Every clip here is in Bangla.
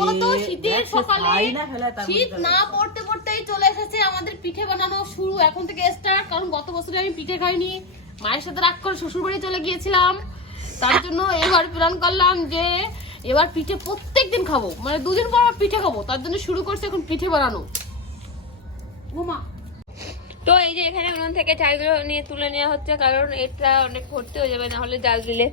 বলতো? শীতের দেখ, সে সকালে ছাই না ফেলে তার শীত না পড়তে পড়তেই চলে এসেছে আমাদের পিঠে বানানো শুরু এখন থেকে স্টার্ট কারণ গত বছরে আমি পিঠে খাইনি। মায়ের সাথে রাগ করে শ্বশুর বাড়ি চলে গিয়েছিলাম। তার জন্য এবার প্ল্যান করলাম যে এবার পিঠে প্রত্যেকদিন খাব। মানে দুদিন পর আবার পিঠে খাব। তার জন্য শুরু করছে এখন পিঠে বানানো। ঘুমা। তো এই যে এখানে উনুন থেকে চালগুলো নিয়ে তুলে নেওয়া হচ্ছে কারণ এটা অনেক ভর্তি হয়ে যাবে না হলে জাল দিলে।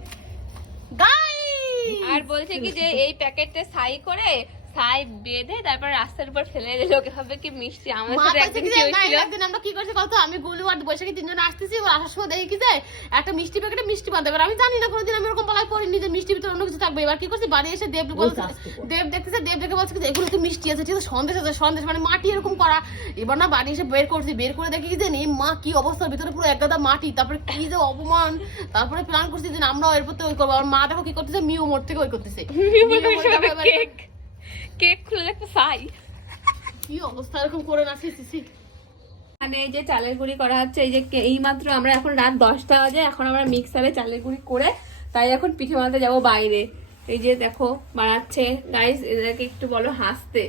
আর বলছে কি যে এই প্যাকেটটা সাই করে ছাই বেঁধে তারপর রাস্তার উপর ফেলে দিলে। ওকে হবে কি মিষ্টি? সাথে একদিন কি কি যে, না, হয়েছিল একদিন আমরা কি করছি কত আমি গুলু আর বৈশাখী তিনজন আসতেছি ওর আসার সময় দেখি কি যে একটা মিষ্টি প্যাকেটে মিষ্টি বাঁধে এবার আমি জানি না কোনোদিন আমি ওরকম পালায় পড়িনি যে মিষ্টি ভিতরে অন্য কিছু থাকবে। এবার কি করছি? বাড়ি এসে দেব বলছে দেব দেখতেছে দেব দেখে বলছে যে, এগুলো তো মিষ্টি আছে ঠিক আছে সন্দেশ আছে সন্দেশ। মানে মাটি এরকম করা। এবার না বাড়ি এসে বের করছি বের করে দেখি কি জানি মা কি অবস্থা? ভিতরে পুরো এক গাদা মাটি। তারপরে কি যে অপমান! তারপরে প্ল্যান করছি যে আমরা এরপর তো ওই করব। আর মা দেখো কি করতেছে মিউ মোড় থেকে ওই করতেছে। মিউ মোড় দেখো কেক কেক খুলে দেখতে ছাই কি অবস্থা? এরকম করে না মানে এই যে চালের গুঁড়ি করা হচ্ছে এই যে এই মাত্র আমরা এখন রাত দশটা বাজে এখন আমরা মিক্সারে চালের গুঁড়ি করে তাই এখন পিঠে বানাতে যাব বাইরে। এই যে দেখো বানাচ্ছে। গাইস এদেরকে একটু বলো হাসতে।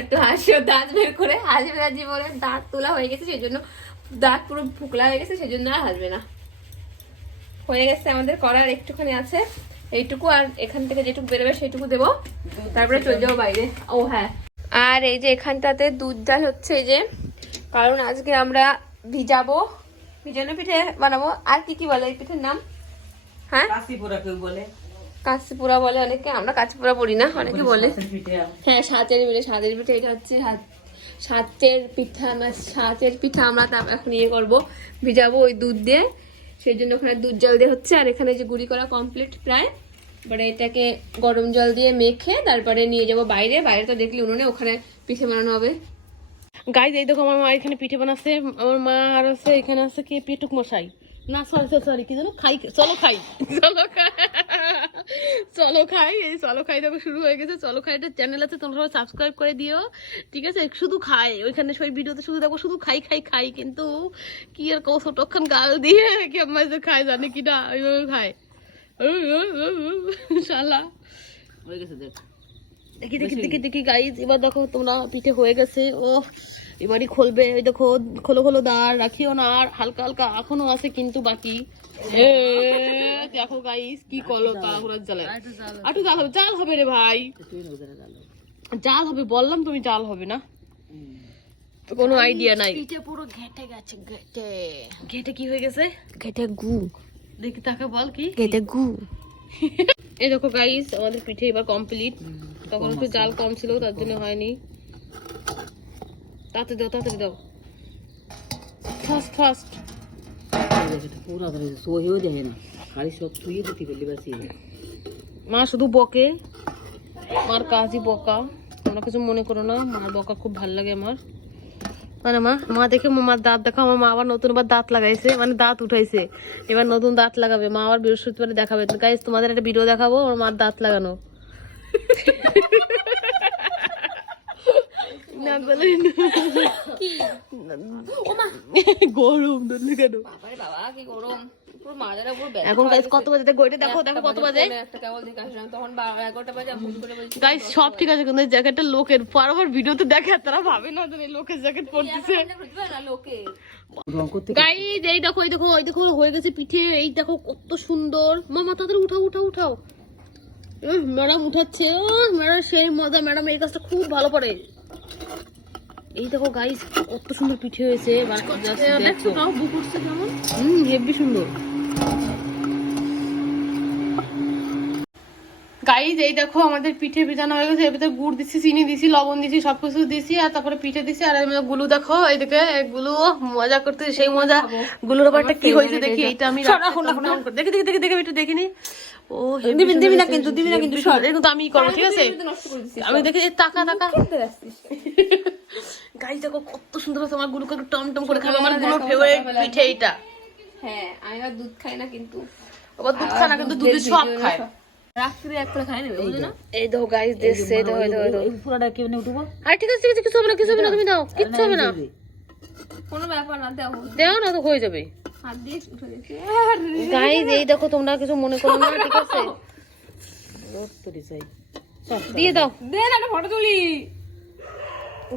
একটু হাসিও দাঁত বের করে হাসবে না জীবনে। দাঁত তোলা হয়ে গেছে সেই জন্য দাঁত পুরো ফুকলা হয়ে গেছে সেই জন্য আর হাসবে না। হয়ে গেছে আমাদের করার একটুখানি আছে। এইটুকু আর এখান থেকে যেটুকু বেরোবে সেইটুকু দেবো। তারপরে চলে যাব বাইরে। ও হ্যাঁ। আর এই যে এখানটাতে দুধ ডাল হচ্ছে এই যে কারণ আজকে আমরা ভিজাবো ভিজানো পিঠে বানাবো। আর কি কি বলে এই পিঠের নাম? হ্যাঁ? কাশিপুরা কেউ বলে। কাঁচিপুরা বলে অনেকে আমরা কাঁচিপুরা বলি না অনেকে বলে। হ্যাঁ সাতের পিঠে সাতের পিঠে এটা হচ্ছে হাত- সাতের পিঠা আমরা সাতের পিঠা আমরা এখন ইয়ে করব ভিজাবো ওই দুধ দিয়ে। সেই জন্য ওখানে দুধ জল দিয়ে হচ্ছে আর এখানে যে গুড়ি করা কমপ্লিট প্রায় এবারে এটাকে গরম জল দিয়ে মেখে তারপরে নিয়ে যাব বাইরে। বাইরে তো দেখলি উনুনে ওখানে পিঠে বানানো হবে। গাইজ এই দেখো আমার মা এখানে পিঠে বানাচ্ছে। আমার মা আর আছে এখানে আছে কি? পিঠুক মশাই। না সরি সরি সরি কি জানো খাই চলো খাই। চলো খাই। চলো খাই এই চলো খাই দেখো শুরু হয়ে গেছে। চলো খাই একটা চ্যানেল আছে তোমরা সবাই সাবস্ক্রাইব করে দিও ঠিক আছে? শুধু খাই ওইখানে সবাই ভিডিওতে শুধু দেখো শুধু খাই খাই খাই কিন্তু কি আর কৌ ছোটক্ষণ গাল দিয়ে কেমন যে খায় জানে কি না ওইভাবে খায়। শালা। হয়ে গেছে দেখ। দেখি দেখি দেখি দেখি গাইজ এবার দেখো তোমরা পিঠে হয়ে গেছে ও এবারই খুলবে ওই দেখো খোলো খোলো দাঁড় রাখিও না আর হালকা হালকা এখনও আছে কিন্তু বাকি। এ, দেখো গাইস কি কলো তা ঘোরার জালে আটু জাল হবে জাল হবে রে ভাই। জাল হবে বললাম তুমি জাল হবে না। কোনো আইডিয়া নাই। পিঠে পুরো ঘেটে গেছে ঘেটে। ঘেটে কি হয়ে গেছে? ঘেটে গু। দেখি তাকে বল কি? ঘেটে গু। এই দেখো গাইস আমাদের পিঠে এবার কমপ্লিট তখন একটু জাল কম ছিল তার জন্য হয়নি। তাড়াতাড়ি দাও তাড়াতাড়ি দাও। ফাস্ট ফাস্ট পুরা সহিও যায় না। খালি সব তুই দিতে পেলি বাসি মা শুধু বকে মার কাজই বকা। তোমরা কিছু মনে করো না মার বকা খুব ভালো লাগে আমার। মানে মা মা দেখে মার দাঁত দেখো আমার মা আবার নতুন আবার দাঁত লাগাইছে মানে দাঁত উঠাইছে। এবার নতুন দাঁত লাগাবে মা আবার বৃহস্পতিবারে দেখাবে। গাইজ তোমাদের একটা ভিডিও দেখাবো আমার মার দাঁত লাগানো। না। বলে গরম ধরলে কেন? বাবা কি গরম। এখন গাইজ কত বাজে? দেখো দেখো কত বাজে। এগারোটা বাজে গাইস সব ঠিক আছে কিন্তু জ্যাকেটটা লোকের। ভিডিওতে দেখে তারা ভাবে না যে লোকের জ্যাকেট পরতেছে। গাইস এই দেখো এই দেখো এই দেখো হয়ে গেছে পিঠে। এই দেখো কত সুন্দর। মামা তাদের উঠাও উঠাও উঠাও। ম্যাডাম উঠাচ্ছে। ও ম্যাডাম সেই মজা ম্যাডাম এই কাজটা খুব ভালো করে। এই দেখো গাইস কত সুন্দর পিঠে হয়েছে। হুম হেভি সুন্দর। গাইজ এই দেখো আমাদের পিঠে ভিজানো হয়ে গেছে এর ভিতরে গুড় দিছি চিনি দিছি লবণ দিছি সবকিছু দিছি আর তারপরে পিঠে দিছি আর গুলু দেখো এইদিকে এই গুলু মজা করতে সেই মজা গুলুর ব্যাপারটা কি হয়েছে দেখি এইটা। আমি দেখি দেখি দেখি দেখি একটু দেখিনি ও দিবি দিবি না কিন্তু দিবি না কিন্তু কিন্তু আমি করব ঠিক আছে? আমি দেখি এই টাকা টাকা। গাইজ দেখো কত সুন্দর আমার গুলুকে টম টম করে খাবে আমার গুলুর ফেভারিট পিঠে এইটা। হ্যাঁ আমি দুধ খাই না কিন্তু। আবার দুধ খায় না কিন্তু দুধের সব খায়। রাত্রে এক করে খাই নেবে বুঝলি না? এই দেখো গাইজ দেখছে এই দেখো এই দেখো, এই দেখো। এই পুরাটা কেমনে উঠবো? আর ঠিক আছে ঠিক আছে কিছু হবে না কিছু হবে না তুমি দাও কিচ্ছু হবে না। কোনো ব্যাপার না দেও। দেও না তো হয়ে যাবে। হাত দিয়ে উঠে দিচ্ছি গাইজ এই দেখো তোমরা কিছু মনে করো না ঠিক আছে? তোরে চাই। দিয়ে দাও। দেন একটা ফটো তুলি।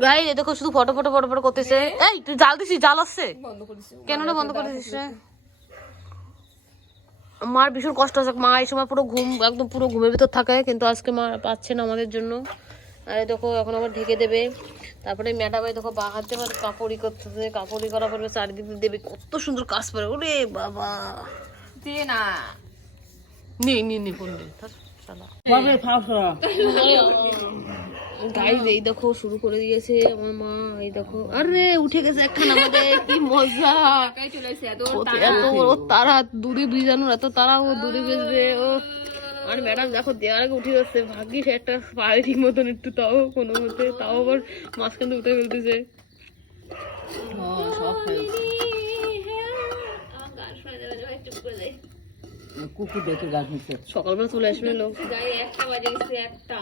গাই দেখো শুধু ফটো ফটো ফটো ফটো করতেছে। এই তুই জাল দিছিস জাল আসছে? বন্ধ কেন না বন্ধ করে রে? মার ভীষণ কষ্ট আছে। মা এই সময় পুরো ঘুম একদম পুরো ঘুমের ভিতর থাকে কিন্তু আজকে মা পাচ্ছে না আমাদের জন্য। আর দেখো এখন আবার ঢেকে দেবে। তারপরে ম্যাডাম দেখো বা হাতে আবার কাপড়ি করতেছে। কাপড়ি করার পরে চারিদিক দেবে। কত সুন্দর কাজ করে। ওরে বাবা। দে না। নে নে নে ফাঁসা গাইজ এই দেখো শুরু করে দিয়েছে আমার মা এই দেখো। আরে উঠে গেছে একখান আমাদের কি মজা। একাই চলে এসে এত এত বড় তারা দূরে বিজানোর এত তারা ও দূরে বেজবে ও। আর ম্যাডাম দেখো দেওয়ার আগে উঠে যাচ্ছে ভাগ্যিস একটা পায়ের মতন একটু তাও কোনো মতে তাও আবার মাঝখানে উঠে ফেলতেছে। কুকুর দেখে গাছ নিচ্ছে। সকালবেলা চলে আসবে লোক। একটা বাজে গেছে একটা।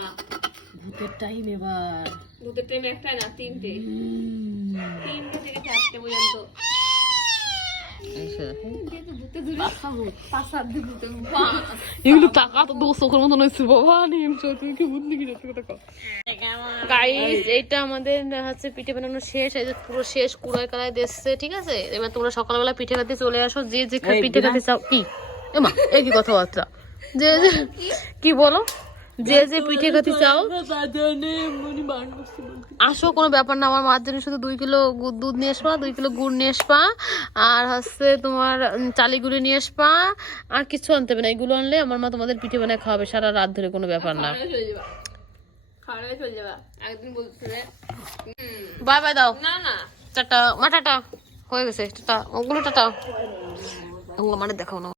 ভূতের টাইম এবার। দুটো টাইম একটা না তিনটে। তিনটে থেকে চারটে পর্যন্ত। এগুলো টাকা তো দোষ চোখের মতন হচ্ছে বাবা নিম তুমি কি বুঝলি কি সত্যি কথা গাইস এইটা আমাদের হচ্ছে পিঠে বানানো শেষ এই যে পুরো শেষ কুড়ায় কাড়ায় দেখছে ঠিক আছে? এবার তোমরা সকালবেলা পিঠে খেতে চলে আসো যে যে পিঠে খেতে চাও কি? এমা এই কি কথাবার্তা। যে যে কি বলো? যে যে পিঠে খেতে চাও। আসো কোনো ব্যাপার না আমার মার জন্য শুধু দুই কিলো দুধ নিয়ে আসবা দুই কিলো গুড় নিয়ে আসবা আর হচ্ছে তোমার উম, চালি গুঁড়ি নিয়ে আসবা আর কিছু আনতে হবে না এগুলো আনলে আমার মা তোমাদের পিঠে বানায় খাওয়াবে সারা রাত ধরে কোনো ব্যাপার না। বাই বাই দাও। না না। টাটা। মা টাটা। হয়ে গেছে। টাটা। ওগুলো টাটা। ওগুলো মানে দেখাও না।